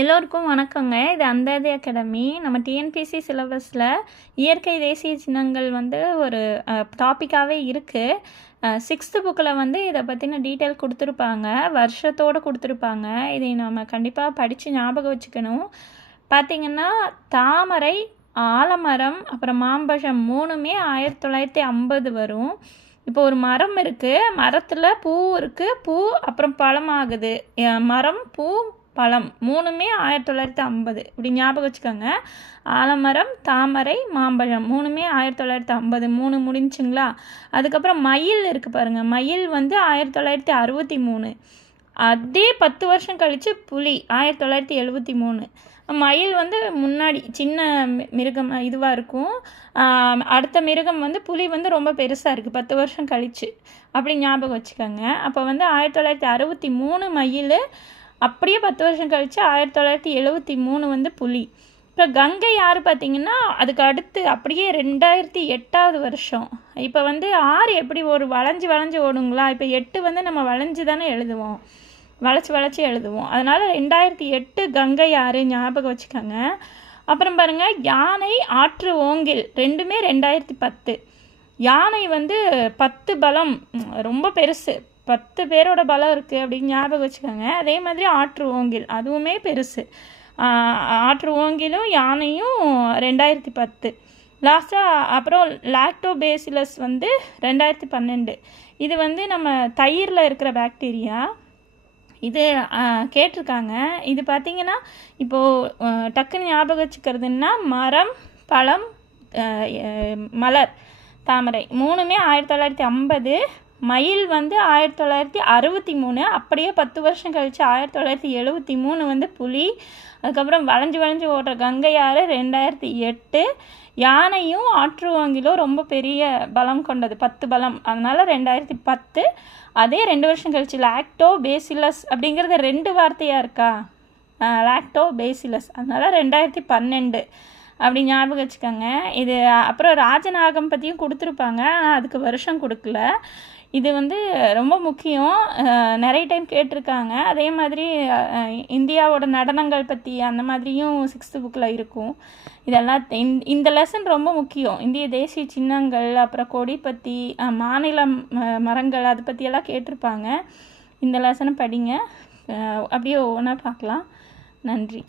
எல்லோருக்கும் வணக்கங்க. இது அந்தாதி அகாடமி. நம்ம டிஎன்பிஎஸ்சி சிலபஸில் இயற்கை தேசிய சின்னங்கள் வந்து ஒரு டாப்பிக்காகவே இருக்குது. 6th புக்கில் வந்து இதை பற்றின டீட்டெயில் கொடுத்துருப்பாங்க, வருஷத்தோடு கொடுத்துருப்பாங்க. இதை நம்ம கண்டிப்பாக படித்து ஞாபகம் வச்சுக்கணும். பார்த்திங்கன்னா தாமரை, ஆலமரம், அப்புறம் மாம்பழம் மூணுமே 1950 வரும். இப்போ ஒரு மரம் இருக்குது, மரத்தில் பூ இருக்குது, பூ அப்புறம் பழம் ஆகுது. மரம், பூ, பழம் மூணுமே 1950. இப்படி ஞாபகம் வச்சுக்கோங்க. ஆலமரம், தாமரை, மாம்பழம் மூணுமே 1950. 3 முடிஞ்சுங்களா? அதுக்கப்புறம் மயில் இருக்குது பாருங்கள். மயில் வந்து 1963. அதே 10 வருஷம் கழித்து புலி 1973. மயில் வந்து முன்னாடி சின்ன மிருகம் இதுவாக இருக்கும். அடுத்த மிருகம் வந்து புலி வந்து ரொம்ப பெருசாக இருக்குது 10 வருஷம் கழித்து. அப்படி ஞாபகம் வச்சுக்கோங்க. அப்போ வந்து 1963 மயில், அப்படியே 10 வருஷம் கழித்து 1973 வந்து புலி. இப்போ கங்கை யார் பார்த்திங்கன்னா அதுக்கு அடுத்து அப்படியே 2008 வருஷம். இப்போ வந்து 6 எப்படி ஒரு வளைஞ்சு ஓடுங்களா? இப்போ 8 வந்து நம்ம வளைஞ்சு தானே எழுதுவோம், வளைச்சி எழுதுவோம். அதனால் 2008 கங்கை யார் ஞாபகம் வச்சுக்கோங்க. அப்புறம் பாருங்கள், யானை, ஆற்று ஓங்கில் ரெண்டுமே 2010. யானை வந்து 10 பலம், ரொம்ப பெருசு, 10 பேரோட பலம் இருக்குது அப்படின்னு ஞாபகம் வச்சுக்கோங்க. அதே மாதிரி ஆற்று ஓங்கில் அதுவுமே பெருசு. ஆற்று ஓங்கிலும் யானையும் 2010. லாஸ்ட்டாக அப்புறம் லாக்டோபேசிலஸ் வந்து 2012. இது வந்து நம்ம தயிரில் இருக்கிற பாக்டீரியா. இது கேட்டிருக்காங்க. இது பார்த்திங்கன்னா இப்போது டக்குன்னு ஞாபகம் வச்சுக்கிறதுன்னா மரம், பழம், மலர், தாமரை மூணுமே 1950. மயில் வந்து 1963. அப்படியே 10 வருஷம் கழித்து 1973 வந்து புலி. அதுக்கப்புறம் வளைஞ்சு ஓடுற கங்கையாறு 2008. யானையும் ஆற்று ஓங்கிலும் ரொம்ப பெரிய பலம் கொண்டது, 10 பலம், அதனால் 2010. அதே 2 வருஷம் கழிச்சு லாக்டோபேசிலஸ் அப்படிங்கிறது 2 வார்த்தையாக இருக்கா, லாக்டோபேசிலஸ், அதனால் 2012 அப்படி ஞாபகம் வச்சுக்கோங்க. இது அப்புறம் ராஜநாகம் பற்றியும் கொடுத்துருப்பாங்க, ஆனால் அதுக்கு வருஷம் கொடுக்கல. இது வந்து ரொம்ப முக்கியம், நிறைய டைம் கேட்டிருக்காங்க. அதே மாதிரி இந்தியாவோட நடனங்கள் பற்றி அந்த மாதிரியும் 6th புக்கில் இருக்கும். இதெல்லாம் இந்த லெசன் ரொம்ப முக்கியம். இந்திய தேசிய சின்னங்கள், அப்புறம் கொடி பற்றி, மாநில மரங்கள், அதை பற்றியெல்லாம் கேட்டிருப்பாங்க. இந்த லெசனை படிங்க, அப்படியே ஒவ்வொன்றா பார்க்கலாம். நன்றி.